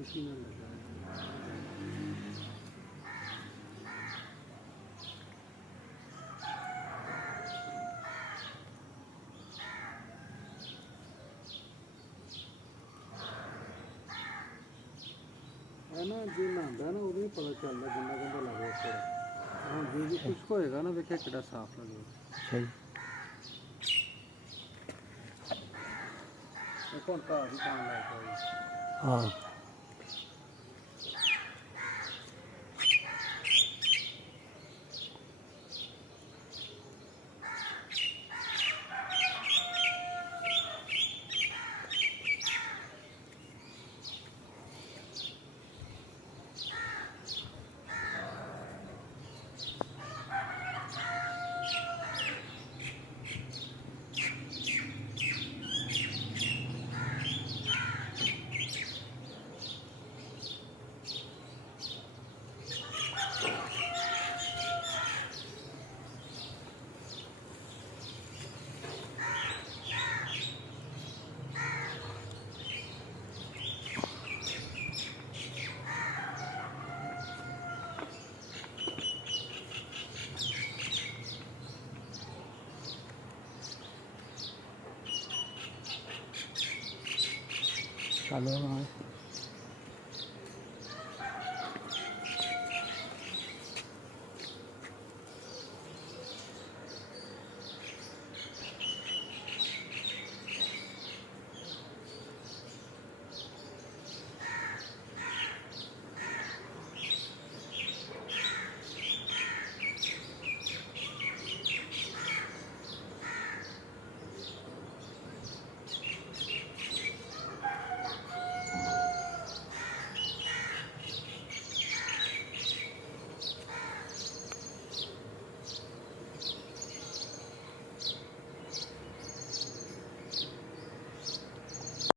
इसी में लगा है ना जी नहांदा ना वो भी पता चलता गंदा गंदा लगे फिर हाँ जी कुछ होएगा ना देखे कितना साफ लगे सही कौन का भी काम लगता है हाँ चलो